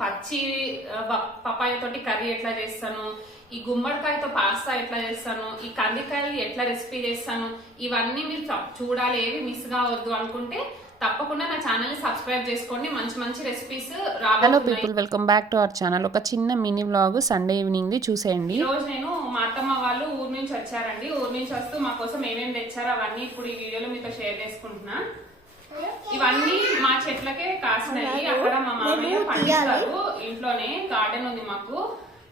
పచ్చి పపాయ తోటి కర్రీ ఎట్లా చేస్తాను, ఈ గుమ్మడికాయతో పాస్తా ఎట్లా చేస్తాను, ఈ కందికాయలు ఎట్లా రెసిపీ చేస్తాను, ఇవన్నీ మీరు చూడాలి. ఏవి మిస్ కావద్దు అనుకుంటే తప్పకుండా నా ఛానల్ ని సబ్స్క్రైబ్ చేసుకోండి. మంచి మంచి రెసిపీస్ రాబోతున్నాయి. Hello people, welcome back to our channel. ఒక చిన్న mini vlog Sunday evening the చూసేయండి. ఈ రోజు నేను మా అత్తమ్మ వాళ్ళు ఊరు నుంచి వచ్చారండి. ఊరు నుంచి వస్తూ మా కోసం ఏమేమి తెచ్చారో అవన్నీ ఇప్పుడు ఈ వీడియోలో మీతో షేర్ చేసుకుంటున్నా. ఇవన్నీ మా చెట్లకే కాసినాయి. అక్కడ మా మామయ్య పండిస్తారు. ఇంట్లోనే గార్డెన్ ఉంది మాకు,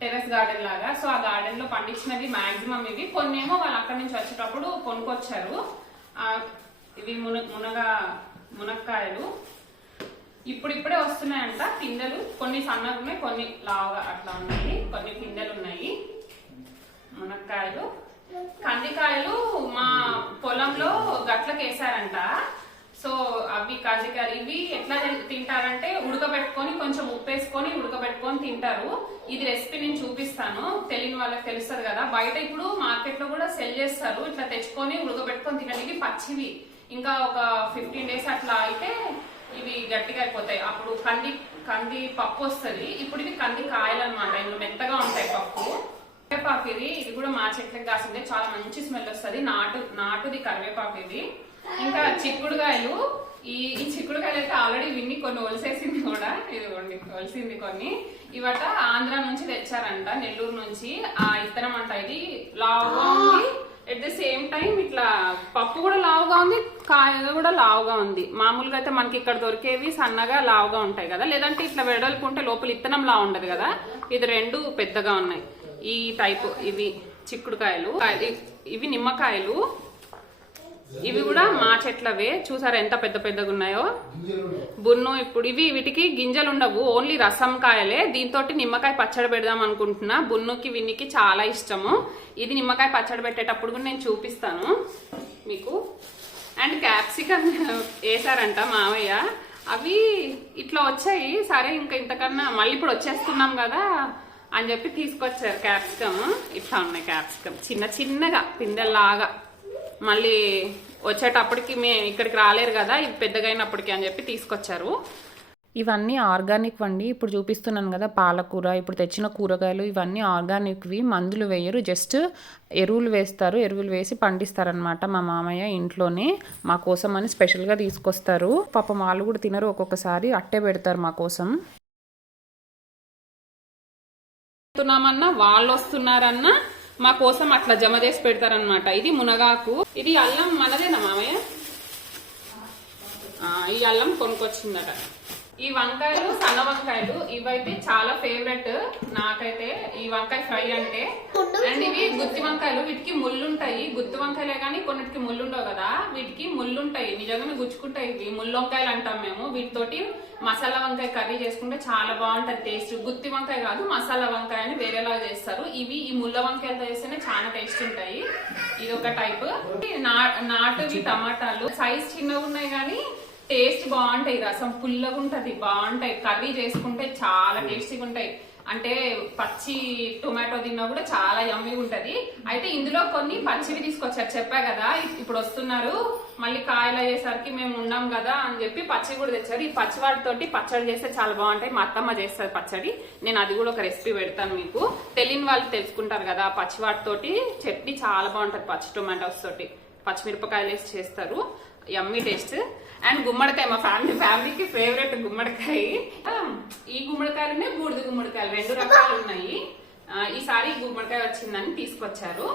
టెర్రస్ గార్డెన్ లాగా. సో ఆ గార్డెన్ లో పండించినవి మాక్సిమం ఇవి. కొన్నేమో వాళ్ళు అక్కడి నుంచి వచ్చేటప్పుడు కొనుక్కొచ్చారు. ఇవి మునక్కాయలు ఇప్పుడిప్పుడే వస్తున్నాయంట పిందెలు. కొన్ని సన్నగా ఉన్నాయి, కొన్ని లావుగా అట్లా ఉన్నాయి. కొన్ని పిందెలు ఉన్నాయి. మునక్కాయలు, కందికాయలు మా పొలంలో గట్లకి వేసారంట. సో అవి కందికాయలు. ఇవి ఎట్లా తింటారంటే ఉడకబెట్టుకొని కొంచెం ఉప్పేసుకొని ఉడకబెట్టుకొని తింటారు. ఇది రెసిపీ నేను చూపిస్తాను, తెలియని వాళ్ళకి తెలుస్తుంది కదా. బయట ఇప్పుడు మార్కెట్ లో కూడా సెల్ చేస్తారు. ఇట్లా తెచ్చుకొని ఉడకబెట్టుకొని తినండి. ఇవి పచ్చివి. ఇంకా ఒక 15 days అట్లా అయితే ఇవి గట్టిగా అయిపోతాయి. అప్పుడు కంది పప్పు వస్తుంది. ఇప్పుడు ఇవి కంది కాయలు అనమాట. ఇందులో మెత్తగా ఉంటాయి పప్పు. కరివేపాకు ఇది కూడా మా చెట్లకి కాసిందే. చాలా మంచి స్మెల్ వస్తుంది. నాటుది కరివేపాకు ఇది. ఇంకా చిక్కుడుకాయలు. ఈ చిక్కుడుకాయలు అయితే ఆల్రెడీ విన్ని కొన్ని ఒలిసేసింది కూడా. ఇదిగోండి ఒలిసింది కొన్ని. ఇవట ఆంధ్ర నుంచి తెచ్చారంట, నెల్లూరు నుంచి. ఆ ఇత్తనం అంట. ఇది లావుగా ఉంది, ఎట్ ద సేమ్ టైం ఇట్లా పప్పు కూడా లావుగా ఉంది, కాయ కూడా లావుగా ఉంది. మామూలుగా అయితే మనకి ఇక్కడ దొరికేవి సన్నగా లావుగా ఉంటాయి కదా, లేదంటే ఇట్లా వెడల్పుంటే లోపల ఇత్తనం లా ఉండదు కదా. ఇది రెండు పెద్దగా ఉన్నాయి. ఈ టైపు ఇవి చిక్కుడుకాయలు. ఇవి నిమ్మకాయలు. ఇవి కూడా మా చెట్లవే. చూసారా ఎంత పెద్ద పెద్దగా ఉన్నాయో. బున్ను. ఇప్పుడు వీటికి గింజలు ఉండవు, ఓన్లీ రసం కాయలే. దీంతో నిమ్మకాయ పచ్చడి పెడదాం అనుకుంటున్నా. బున్నుకి విన్నికి చాలా ఇష్టము. ఇది నిమ్మకాయ పచ్చడి పెట్టేటప్పుడు కూడా నేను చూపిస్తాను మీకు. అండ్ క్యాప్సికమ్ వేసారంట మావయ్య. అవి ఇట్లా వచ్చాయి. సరే ఇంకా ఇంతకన్నా మళ్ళీ ఇప్పుడు వచ్చేస్తున్నాం కదా అని చెప్పి తీసుకొచ్చారు క్యాప్సికమ్. ఇట్లా ఉన్నాయి క్యాప్సికమ్, చిన్న చిన్నగా పిందెల్లాగా. మళ్ళీ వచ్చేటప్పటికి మేము ఇక్కడికి రాలేరు కదా, ఇది పెద్దగైనప్పటికీ అని చెప్పి తీసుకొచ్చారు. ఇవన్నీ ఆర్గానిక్ వండి. ఇప్పుడు చూపిస్తున్నాను కదా పాలకూర, ఇప్పుడు తెచ్చిన కూరగాయలు ఇవన్నీ ఆర్గానిక్వి. మందులు వేయరు, జస్ట్ ఎరువులు వేస్తారు. ఎరువులు వేసి పండిస్తారనమాట మా మామయ్య ఇంట్లోనే. మా కోసం అని స్పెషల్గా తీసుకొస్తారు. పాపం వాళ్ళు కూడా తినరు, ఒక్కొక్కసారి అట్టే పెడతారు మా కోసం. వాళ్ళు వస్తున్నారన్నా మా కోసం అట్లా జమ చేసి పెడతారనమాట. ఇది మునగాకు. ఇది అల్లం మనదేనా మామయ్య? ఈ అల్లం కొనుక్కొచ్చిందట. ఈ వంకాయలు సన్న వంకాయలు. ఇవైతే చాలా ఫేవరెట్ నాకైతే, ఈ వంకాయ ఫ్రై అంటే. అండ్ ఇవి గుత్తి వంకాయలు. వీటికి ముళ్ళుంటాయి. గుత్తి వంకాయలే కానీ కొన్నిటికి ముళ్ళుండవు కదా, వీటికి ముళ్ళుంటాయి. నిజంగానే గుచ్చుకుంటాయి. ఇవి ముళ్ళు వంకాయలు అంటాం మేము. వీటితోటి మసాలా వంకాయ కర్రీ చేసుకుంటే చాలా బాగుంటది టేస్ట్. గుత్తి వంకాయ కాదు, మసాలా వంకాయ అని వేరేలా చేస్తారు. ఇవి ఈ ముళ్ళ వంకాయలతో చేస్తేనే చాలా టేస్ట్ ఉంటాయి. ఇది ఒక టైప్. నాటువి టమాటాలు. సైజ్ చిన్నగా ఉన్నాయి కానీ టేస్ట్ బాగుంటాయి. రసం పుల్లగా ఉంటది, బాగుంటాయి. కర్రీ చేసుకుంటే చాలా టేస్టీగా ఉంటాయి. అంటే పచ్చి టొమాటో తిన్నా కూడా చాలా యమ్మీగా ఉంటది. అయితే ఇందులో కొన్ని పచ్చివి తీసుకొచ్చారు. చెప్పా కదా ఇప్పుడు వస్తున్నారు, మళ్ళీ కాయలు అయ్యేసరికి మేము ఉన్నాం కదా అని చెప్పి పచ్చి కూడా తెచ్చారు. ఈ పచ్చి వాటితోటి పచ్చడి చేస్తే చాలా బాగుంటాయి. మా అత్తమ్మ చేస్తారు పచ్చడి. నేను అది కూడా ఒక రెసిపీ పెడతాను మీకు. తెలియని వాళ్ళు తెలుసుకుంటారు కదా. పచ్చి వాటితోటి చట్నీ చాలా బాగుంటది. పచ్చి టొమాటోస్ తోటి పచ్చిమిరపకాయలు వేసి చేస్తారు. యమ్మీ టేస్ట్. అండ్ గుమ్మడికాయ మా ఫ్యామిలీకి ఫేవరెట్ గుమ్మడికాయ. ఈ గుమ్మడికాయలునే బూడిద గుమ్మడికాయలు, 2 రకాలు ఉన్నాయి. ఈసారి గుమ్మడికాయ వచ్చిందని తీసుకొచ్చారు.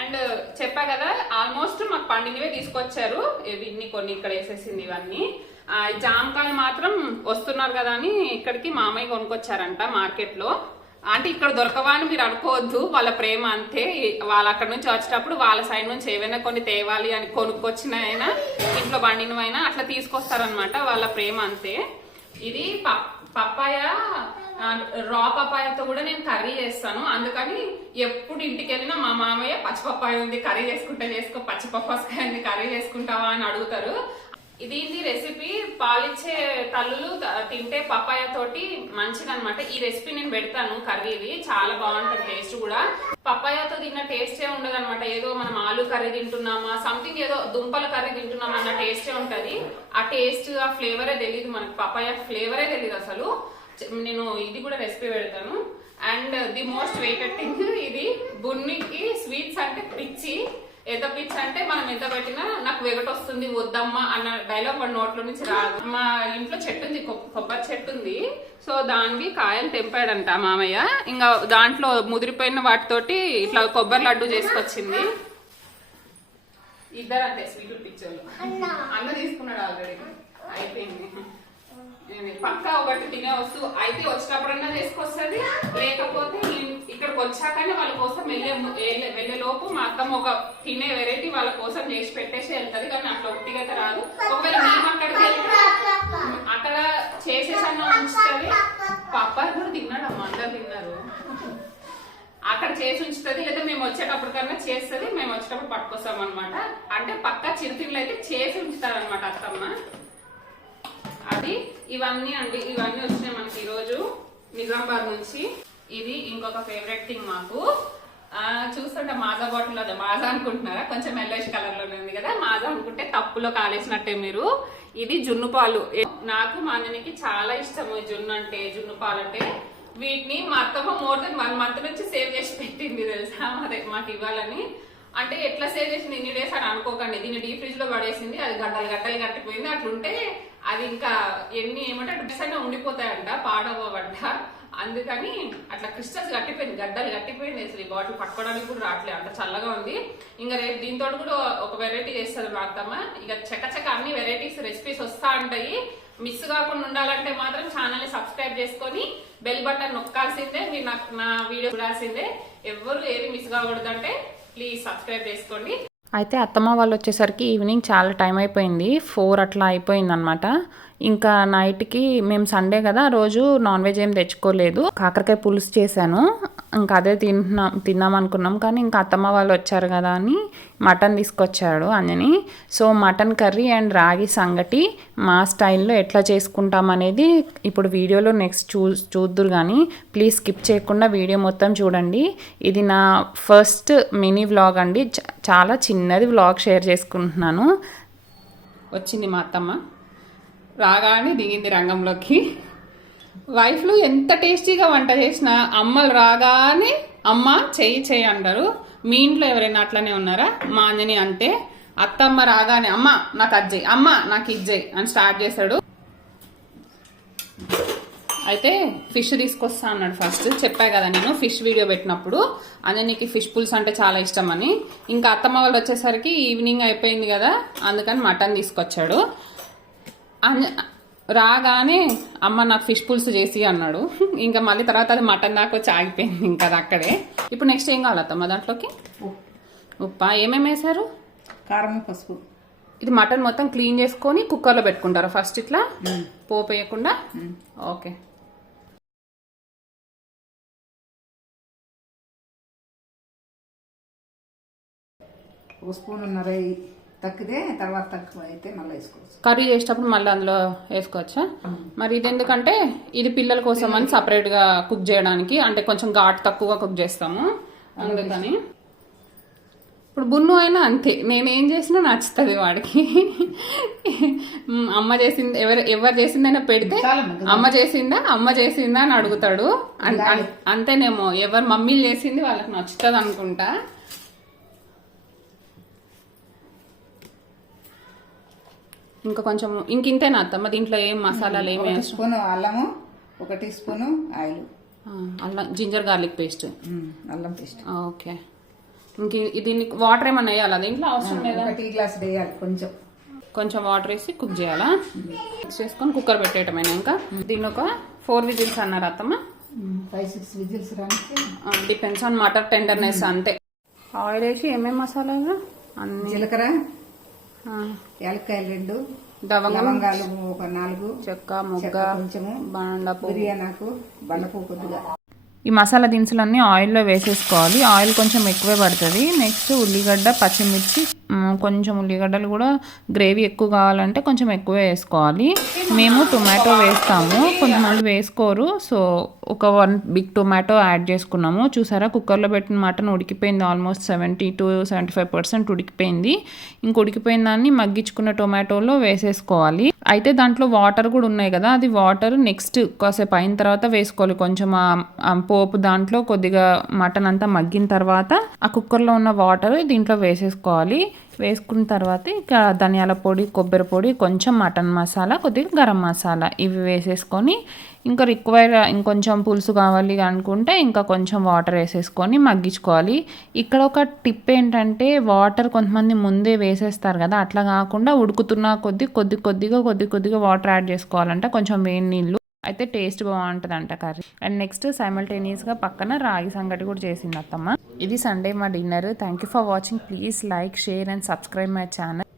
అండ్ చెప్పా కదా ఆల్మోస్ట్ మాకు పండినవే తీసుకొచ్చారు. ఇవన్నీ కొన్ని ఇక్కడ వేసేసింది. ఇవన్నీ జామకాయలు మాత్రం వస్తున్నారు కదా అని ఇక్కడికి మామయ్య కొనుక్కొచ్చారంట మార్కెట్ లో. అంటే ఇక్కడ దొరకవా అని మీరు అనుకోవద్దు, వాళ్ళ ప్రేమ అంతే. వాళ్ళు అక్కడ నుంచి వచ్చేటప్పుడు వాళ్ళ సైడ్ నుంచి ఏవైనా కొన్ని తేవాలి అని కొనుక్కొచ్చినైనా ఇంట్లో పండినవైనా అట్లా తీసుకొస్తారనమాట. వాళ్ళ ప్రేమ అంతే. ఇది పప్పాయ, రా పప్పాయతో కూడా నేను కర్రీ చేస్తాను. అందుకని ఎప్పుడు ఇంటికి వెళ్ళినా మా మామయ్య పచ్చి పప్పాయ ఉంది కర్రీ చేసుకుంటే చేసుకో, పచ్చి పప్పాయ ఉంది కర్రీ చేసుకుంటావా అని అడుగుతారు. ఇది రెసిపీ. పాలిచ్చే తల్లులు తింటే పప్పాయ తోటి మంచిదన్నమాట. ఈ రెసిపీ నేను పెడతాను కర్రీది, చాలా బాగుంటది టేస్ట్ కూడా. పప్పాయతో తిన్న టేస్టే ఉండదు అనమాట. ఏదో మనం ఆలు కర్రీ తింటున్నామా, సంథింగ్ ఏదో దుంపల కర్రీ తింటున్నామా అన్న టేస్టే ఉంటది. ఆ టేస్ట్, ఆ ఫ్లేవరే తెలియదు మనకు. పప్పాయ ఫ్లేవరే తెలియదు అసలు. నేను ఇది కూడా రెసిపీ పెడతాను. And the most waited thing, ఇది బున్నికి స్వీట్స్ అంటే పిచ్చి. ఎంత పిచ్చి అంటే మనం ఎంత పెట్టినా నాకు వెగట వస్తుంది వద్దమ్మా అన్న డైలాగ్ వాడి నోట్లో నుంచి రాదు. మా ఇంట్లో చెట్టు ఉంది, కొబ్బరి చెట్టు ఉంది. సో దానికి కాయలు తెంపాడంట మామయ్య. ఇంకా దాంట్లో ముదిరిపోయిన వాటితోటి ఇట్లా కొబ్బరి లడ్డు చేసుకొచ్చింది. ఇద్దరు అంతే స్వీట్ పిక్చర్లు. అన్న తీసుకున్నాడు ఆల్రెడీ, అయిపోయింది. పక్కా ఒకటి తినే వస్తువు అయితే వచ్చినప్పుడన్నా చేసుకొస్తుంది, లేకపోతే ఇక్కడికి వచ్చాకనే వాళ్ళ కోసం వెళ్ళే లోపు మా అత్తమ్మ ఒక తినే వెరైటీ వాళ్ళ కోసం చేసి పెట్టేసి వెళ్తుంది. కానీ అట్లా ఒకటిగా అయితే రాదు. ఒకవేళ మేము అక్కడికి వెళ్తే అక్కడ చేసేసన్నా ఉంచుతుంది. పప్పాయి కూడా తిన్నాడు అమ్మ, అందరు తిన్నారు. అక్కడ చేసి ఉంచుతుంది, లేదా మేము వచ్చేటప్పుడు కన్నా చేస్తుంది, మేము వచ్చేటప్పుడు పట్టుకొస్తాం అనమాట. అంటే పక్కా చిరుతిళ్ళు అయితే చేసి ఉంచుతారు అనమాట అత్తమ్మ. అది ఇవన్నీ అండి, ఇవన్నీ వచ్చినాయి మనకి ఈరోజు నిజామాబాద్ నుంచి. ఇది ఇంకొక ఫేవరెట్ థింగ్ మాకు. చూస్తుంటే మాజా బాటిల్, అదే మాజా అనుకుంటున్నారా? కొంచెం ఎల్లోయిష్ కలర్ లోనే ఉంది కదా, మాజా అనుకుంటే తప్పులో కాలేసినట్టే మీరు. ఇది జున్ను పాలు. నాకు మా అన్ననికి చాలా ఇష్టము జున్ను అంటే, జున్ను పాలు అంటే. వీటిని మా అత్తమ్మ మోర్ దెన్ 1 month నుంచి సేవ్ చేసి పెట్టింది తెలుసా, అదే మాకు ఇవ్వాలని. అంటే ఎట్లా సేవ్ చేసింది ఇన్ని డేస్ అని అనుకోకండి. దీన్ని డీప్ ఫ్రిడ్జ్ లో పడేసింది, అది గడ్డలు గడ్డలు కట్టిపోయింది. అట్లుంటే అది ఇంకా ఎన్ని ఏమంటే డిసైన్ ఉండిపోతాయంట, పాడవబడ్డ. అందుకని అట్లా క్రిస్టల్స్ కట్టిపోయింది, గడ్డలు కట్టిపోయింది. అసలు ఈ బాటిల్ పట్టుకోవడానికి కూడా రావట్లేదు, అంత చల్లగా ఉంది. ఇంకా రేపు దీంతో కూడా ఒక వెరైటీ చేస్తుంది మా అత్తమ్మ. ఇక చక్కచక్క అన్ని వెరైటీస్ రెసిపీస్ వస్తా ఉంటాయి. మిస్ కాకుండా ఉండాలంటే మాత్రం ఛానల్ ని సబ్స్క్రైబ్ చేసుకొని బెల్ బటన్ నొక్కాల్సిందే. మీరు నా వీడియో చూడాల్సిందే. ఎవరు ఏది మిస్ కాకూడదంటే ప్లీజ్ సబ్స్క్రైబ్ చేసుకోండి. అయితే అత్తమ్మ వాళ్ళు వచ్చేసరికి ఈవినింగ్ చాలా టైం అయిపోయింది, 4 అట్లా అయిపోయింది అనమాట. ఇంకా నైట్కి మేము సండే కదా, రోజు నాన్ వెజ్ ఏం తెచ్చుకోలేదు. కాకరకాయ పులుసు చేశాను, ఇంకా అదే తిన్నాం అనుకున్నాం. కానీ ఇంకా అత్తమ్మ వాళ్ళు వచ్చారు కదా అని మటన్ తీసుకొచ్చాడు Anjani. So mutton curry and రాగి సంగటి మా స్టైల్లో ఎట్లా చేసుకుంటాం అనేది ఇప్పుడు వీడియోలో నెక్స్ట్ చూద్దురు. కానీ ప్లీజ్ స్కిప్ చేయకుండా వీడియో మొత్తం చూడండి. ఇది నా ఫస్ట్ మినీ వ్లాగ్ అండి, చాలా చిన్నది వ్లాగ్ షేర్ చేసుకుంటున్నాను. వచ్చింది మా అత్తమ్మ, రాగానే దిగింది రంగంలోకి. వైఫ్లు ఎంత టేస్టీగా వంట చేసినా అమ్మలు రాగానే అమ్మ చెయ్యి అంటారు. మీ ఇంట్లో ఎవరైనా అట్లనే ఉన్నారా? మా అంజని అంతే. అత్తమ్మ రాగానే అమ్మ నాకు అది చెయ్యి, అమ్మ నాకు ఇది చెయ్యి అని స్టార్ట్ చేశాడు. అయితే ఫిష్ తీసుకొస్తా అన్నాడు ఫస్ట్. చెప్పా కదా నేను ఫిష్ వీడియో పెట్టినప్పుడు, అంజనికి ఫిష్ పులుసు అంటే చాలా ఇష్టం అని. ఇంకా అత్తమ్మ వాళ్ళు వచ్చేసరికి ఈవినింగ్ అయిపోయింది కదా, అందుకని మటన్ తీసుకొచ్చాడు. రాగానే అమ్మ నాకు ఫిష్ పులుసు చేసి అన్నాడు. ఇంకా మళ్ళీ తర్వాత అది మటన్ దాకా వచ్చి ఆగిపోయింది ఇంకా అది అక్కడే. ఇప్పుడు నెక్స్ట్ ఏం కావాలి అత్తమ్మ దాంట్లోకి? ఉప్పా, ఏమేమి వేసారు? కారం, పసుపు. ఇది మటన్ మొత్తం క్లీన్ చేసుకొని కుక్కర్లో పెట్టుకుంటారా ఫస్ట్ ఇట్లా పోపు వేయకుండా? ఓకే. ఒక స్పూన్ తక్కితే తర్వాత తక్కువ అయితే మళ్ళీ వేసుకోవచ్చు. కర్రీ చేసేటప్పుడు మళ్ళీ అందులో వేసుకోవచ్చా? మరి ఇది ఎందుకంటే ఇది పిల్లల కోసం అని సపరేట్ గా కుక్ చేయడానికి, అంటే కొంచెం ఘాటు తక్కువగా కుక్ చేస్తాము అందుకని. ఇప్పుడు బున్ను అయినా అంతే, నేనేం చేసినా నచ్చుతుంది వాడికి. అమ్మ చేసింది ఎవరు చేసిందైనా పెడితే అమ్మ చేసిందా అని అడుగుతాడు. అంతేనేమో, ఎవరు మమ్మీలు చేసింది వాళ్ళకి నచ్చుతుంది అనుకుంటా. ఇంకా కొంచెం ఇంతేనా అత్తమ్మ? దీంట్లో ఏం మసాలాలు ఏమి? 1 స్పూన్ అల్లము, 1 టీ స్పూన్ ఆయిల్, అల్లం జింజర్ గార్లిక్ పేస్ట్, అల్లం పేస్ట్. ఓకే. ఇంక దీన్ని వాటర్ ఏమన్నా వేయాలా దీంట్లో? అవసరం లేదా? 1 టీ గ్లాస్ వేయాలి, కొంచెం వాటర్ వేసి కుక్ చేయాలా? మిక్స్ చేసుకొని కుక్కర్ పెట్టేయటమేనా? ఇంకా దీన్ని ఒక 4 విజిల్స్ అన్నారు అత్తమ్మ. 5-6 విజిల్స్ రానికి డిపెండ్స్ ఆన్ మటర్ టెండర్నెస్ అంతే. ఆయిల్ వేసి ఏమేమి మసాలాలు? అన్ని జీలకర్ర, యాలక్కాయలు 2, లవంగాలు 4, చెక్క, మొగ్గ, కొంచెము బండపు, బిర్యానాకు, బండపు కొద్దిగా. ఈ మసాలా దినుసులన్నీ ఆయిల్లో వేసేసుకోవాలి. ఆయిల్ కొంచెం ఎక్కువే పడుతుంది. నెక్స్ట్ ఉల్లిగడ్డ, పచ్చిమిర్చి కొంచెం ఉల్లిగడ్డలు కూడా గ్రేవీ ఎక్కువ కావాలంటే కొంచెం ఎక్కువ వేసుకోవాలి. మేము టొమాటో వేస్తాము, కొంతమంది వేసుకోరు. సో ఒక 1 బిగ్ టొమాటో యాడ్ చేసుకున్నాము. చూసారా, కుక్కర్లో పెట్టిన మటన్ ఉడికిపోయింది, ఆల్మోస్ట్ 70 to 75% ఉడికిపోయింది. ఇంక ఉడికిపోయిన దాన్ని మగ్గించుకున్న టొమాటోలో వేసేసుకోవాలి. అయితే దాంట్లో వాటర్ కూడా ఉన్నాయి కదా, అది వాటర్ నెక్స్ట్ కాసేపు అయిన తర్వాత వేసుకోవాలి. కొంచెం పోపు దాంట్లో కొద్దిగా మటన్ అంతా మగ్గిన తర్వాత ఆ కుక్కర్లో ఉన్న వాటర్ దీంట్లో వేసేసుకోవాలి. వేసుకున్న తర్వాత ఇక ధనియాల పొడి, కొబ్బరి పొడి, కొంచెం మటన్ మసాలా, కొద్దిగా గరం మసాలా ఇవి వేసేసుకొని ఇంకా రిక్వైర్ ఇంకొంచెం పులుసు కావాలి అనుకుంటే ఇంకా కొంచెం వాటర్ వేసేసుకొని మగ్గించుకోవాలి. ఇక్కడ ఒక టిప్ ఏంటంటే వాటర్ కొంతమంది ముందే వేసేస్తారు కదా, అట్లా కాకుండా ఉడుకుతున్న కొద్దిగా వాటర్ యాడ్ చేసుకోవాలంటే కొంచెం వేడి నీళ్ళు అయితే టేస్ట్ బాగుంటుందంట కర్రీ. అండ్ నెక్స్ట్ సైమల్టేనియస్గా పక్కన రాగి సంగటి కూడా చేసింది అత్తమ్మ. ఇది సండే మా dinner. Thank you for watching. Please like, share and subscribe my channel.